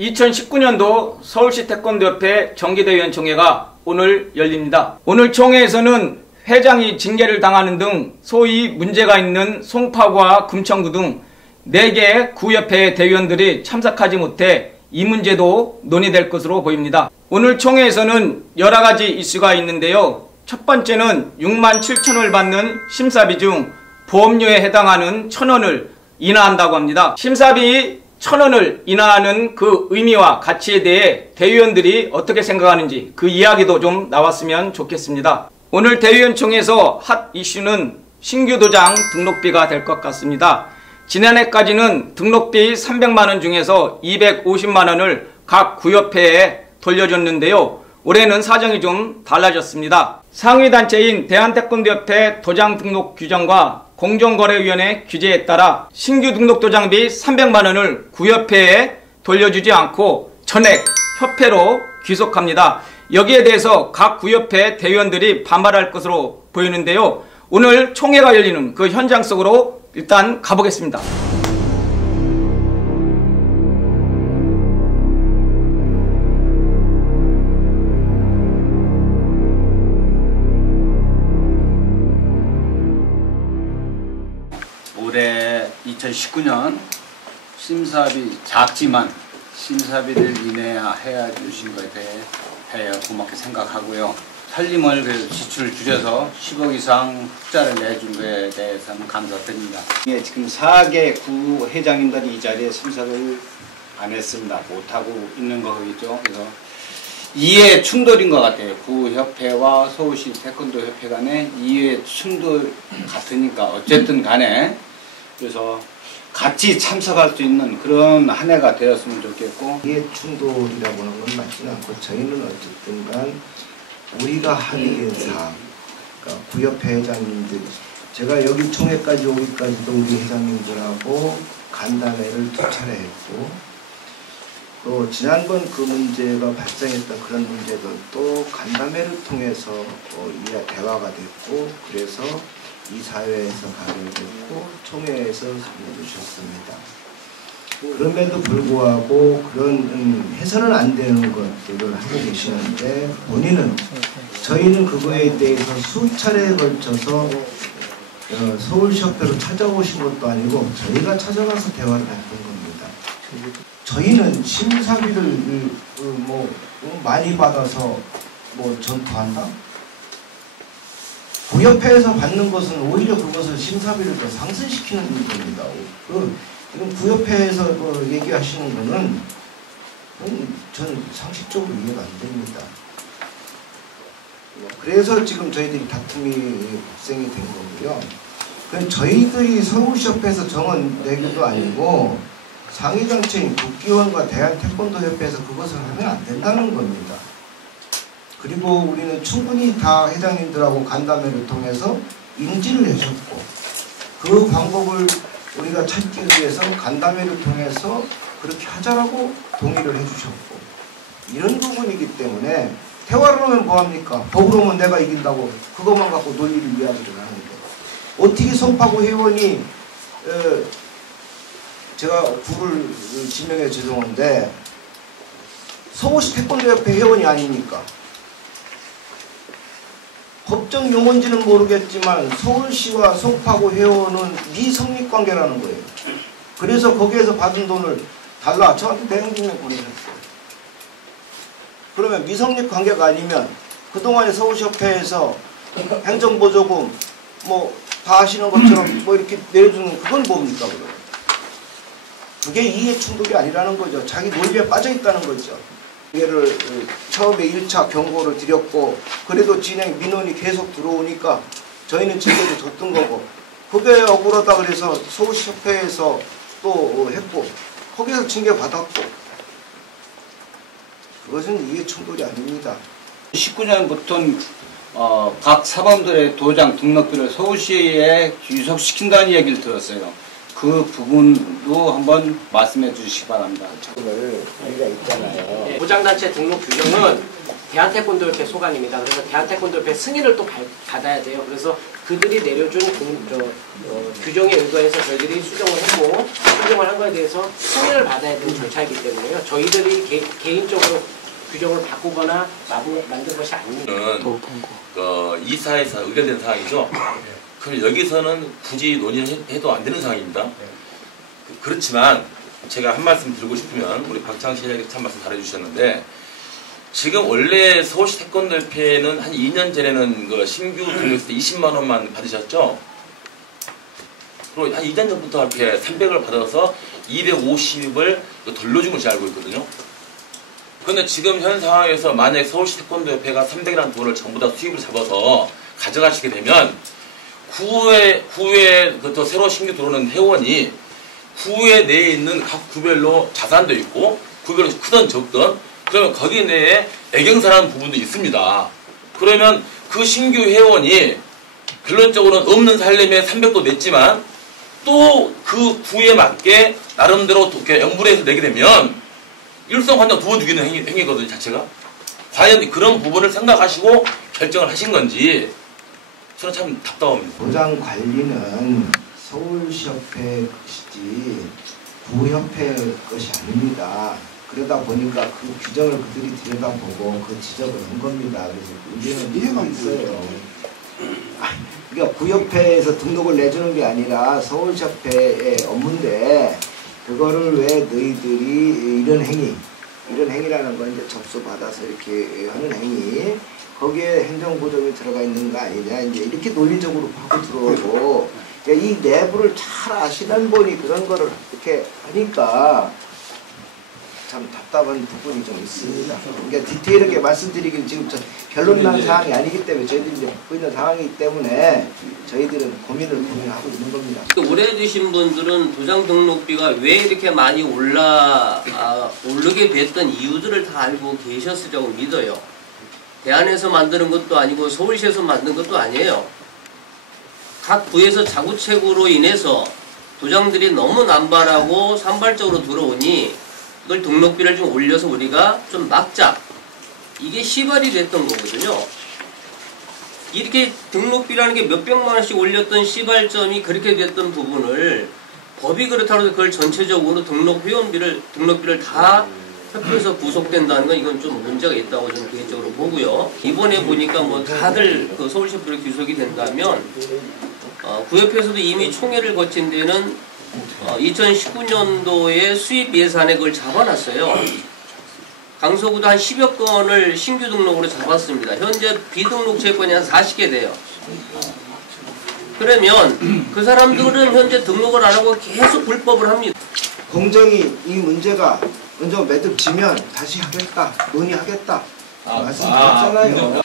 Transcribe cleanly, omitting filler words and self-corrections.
2019년도 서울시 태권도협회 정기대의원총회가 오늘 열립니다. 오늘 총회에서는 회장이 징계를 당하는 등 소위 문제가 있는 송파구와 금천구 등 4개 구협회 대의원들이 참석하지 못해 이 문제도 논의될 것으로 보입니다. 오늘 총회에서는 여러 가지 이슈가 있는데요. 첫 번째는 6만 7천원을 받는 심사비 중 보험료에 해당하는 1,000원을 인하한다고 합니다. 심사비 1,000원을 인하하는 그 의미와 가치에 대해 대의원들이 어떻게 생각하는지 그 이야기도 좀 나왔으면 좋겠습니다. 오늘 대의원총회에서 핫 이슈는 신규 도장 등록비가 될 것 같습니다. 지난해까지는 등록비 300만원 중에서 250만원을 각 구협회에 돌려줬는데요. 올해는 사정이 좀 달라졌습니다. 상위단체인 대한태권도협회 도장 등록 규정과 공정거래위원회 규제에 따라 신규 등록 도장비 300만원을 구협회에 돌려주지 않고 전액 협회로 귀속합니다. 여기에 대해서 각 구협회 대의원들이 반발할 것으로 보이는데요. 오늘 총회가 열리는 그 현장 속으로 일단 가보겠습니다. 올해 2019년 심사비 작지만 심사비를 인하해 주신 것에 대해 고맙게 생각하고요. 살림을 지출을 줄여서 10억 이상 흑자를 내준 것에 대해서는 감사드립니다. 예, 지금 4개 구 회장님들이 이 자리에 참석을 안 했습니다. 못하고 있는 거겠죠. 그래서 이해 충돌인 것 같아요. 구협회와 서울시 태권도협회 간에 이해 충돌 같으니까 어쨌든 간에 그래서 같이 참석할 수 있는 그런 한 해가 되었으면 좋겠고, 이해 충돌이라고 하는 건 맞지는 않고 저희는 어쨌든 간 우리가 하는 사항, 그러니까 구협회 회장님들, 제가 여기 총회까지 오기까지도 우리 회장님들하고 간담회를 2차례 했고, 또 지난번 그 문제가 발생했던 그런 문제들도 간담회를 통해서 대화가 됐고, 그래서 이사회에서 가결됐고 총회에서 해주셨습니다. 그럼에도 불구하고 그런 해서는 안 되는 것들을 하고 계시는데 본인은 저희는 그거에 대해서 수차례에 걸쳐서 서울시협회로 찾아오신 것도 아니고 저희가 찾아가서 대화를 했던 겁니다. 저희는 심사비를 많이 받아서 전투한다? 구협회에서 받는 것은 오히려 그것을 심사비를 더 상승시키는 겁니다. 지금 구협회에서 얘기하시는 거는 저는 상식적으로 이해가 안 됩니다. 그래서 지금 저희들이 다툼이 발생이 된 거고요. 저희들이 서울시협회에서 정한 내규도 아니고 상위단체인 국기원과 대한태권도협회에서 그것을 하면 안 된다는 겁니다. 그리고 우리는 충분히 다 회장님들하고 간담회를 통해서 인지를 해줬고 그 방법을 우리가 찾기 위해서 간담회를 통해서 그렇게 하자라고 동의를 해주셨고 이런 부분이기 때문에 대화를 하면 뭐합니까? 법으로 하면 내가 이긴다고 그것만 갖고 논리를 이야기를 하는데 어떻게 송파구 회원이 제가 구를 지명해 죄송한데 서울시 태권도협회 회원이 아닙니까? 법정 용어인지는 모르겠지만 서울시와 송파구 회원은 미성립관계라는 거예요. 그래서 거기에서 받은 돈을 달라 저한테 내용증명 보내셨어요. 그러면 미성립관계가 아니면 그동안에 서울시협회에서 행정보조금 다 하시는 것처럼 이렇게 내려주는 그건 뭡니까 그럼? 그게 이해 충돌이 아니라는 거죠. 자기 논리에 빠져 있다는 거죠. 얘를 처음에 1차 경고를 드렸고 그래도 진행 민원이 계속 들어오니까 저희는 징계도 줬던 거고 그게 억울하다 그래서 서울시협회에서 또 했고 거기서 징계 받았고 그것은 이해 충돌이 아닙니다. 19년부터 각 사범들의 도장 등록비를 서울시에 귀속시킨다는 얘기를 들었어요. 그 부분도 한번 말씀해 주시기 바랍니다. 우리가 있잖아요. 보장단체 등록 규정은 대한태권도협회 소관입니다. 그래서 대한태권도협회 승인을 또 받아야 돼요. 그래서 그들이 내려준 규정에 의거해서 저희들이 수정을 했고, 수정을 한 거에 대해서 승인을 받아야 되는 절차이기 때문에요. 저희들이 개인적으로 규정을 바꾸거나 만든 것이 아닙니다. 이사에서 의결된 사항이죠. 그럼 여기서는 굳이 논의를 해도 안 되는 상황입니다. 그렇지만 제가 한 말씀 드리고 싶으면 우리 박창 시장님께서 참 말씀 잘해주셨는데, 지금 원래 서울시 태권도협회는 한 2년 전에는 그 신규 등록했을 때 20만 원만 받으셨죠. 그리고 한 2년 전부터 이렇게 300을 받아서 250을 돌려준 걸 제가 알고 있거든요. 그런데 지금 현 상황에서 만약에 서울시 태권도협회가 300이라는 돈을 전부 다 수입을 잡아서 가져가시게 되면 구에 또 새로 신규 들어오는 회원이 구에 내에 있는 각 구별로 자산도 있고 구별로 크든 적든, 그러면 거기 내에 애경사라는 부분도 있습니다. 그러면 그 신규 회원이 결론적으로는 없는 살림에 300도 냈지만 또 그 구에 맞게 나름대로 연분해서 내게 되면 일성환경 두 번 죽이는 행위거든요, 자체가. 과연 그런 부분을 생각하시고 결정을 하신 건지 저는 참 답답합니다. 보장 관리는 서울시협회 것이지 구협회 것이 아닙니다. 그러다 보니까 그 규정을 그들이 들여다보고 그 지적을 한 겁니다. 그래서 의견은 이해가 있어요. 그러니까 구협회에서 등록을 내주는 게 아니라 서울시협회의 업무인데, 그거를 왜 너희들이 이런 행위라는 건 이제 접수받아서 이렇게 하는 행위, 거기에 행정보조금이 들어가 있는 거 아니냐, 이제 이렇게 논리적으로 파고 들어오고, 그러니까 이 내부를 잘 아시는 분이 그런 거를 이렇게 하니까 참 답답한 부분이 좀 있습니다. 그러니까 디테일하게 말씀드리기는 지금 결론 난 사항이 아니기 때문에, 저희들이 이제 갖고 있는 상황이기 때문에 저희들은 고민하고 있는 겁니다. 오래 드신 분들은 도장 등록비가 왜 이렇게 많이 오르게 됐던 이유들을 다 알고 계셨으라고 믿어요. 대안에서 만드는 것도 아니고 서울시에서 만든 것도 아니에요. 각 구에서 자구책으로 인해서 도장들이 너무 남발하고 산발적으로 들어오니 그걸 등록비를 좀 올려서 우리가 좀 막자. 이게 시발이 됐던 거거든요. 이렇게 등록비라는 게 몇백만 원씩 올렸던 시발점이 그렇게 됐던 부분을 법이 그렇다고 해서 그걸 전체적으로 등록비를 다 협회에서 구속된다는 건 이건 좀 문제가 있다고 저는 개인적으로 보고요. 이번에 보니까 뭐 다들 그 서울시협회로 귀속이 된다면 구협회에서도 이미 총회를 거친 데는 2019년도에 수입 예산에 그걸 잡아놨어요. 강서구도 한 10여 건을 신규 등록으로 잡았습니다. 현재 비등록 채권이 한 40개 돼요. 그러면 그 사람들은 현재 등록을 안 하고 계속 불법을 합니다. 공정이 이 문제가 먼저 매듭지면 다시 하겠다, 논의하겠다 말씀드렸잖아요.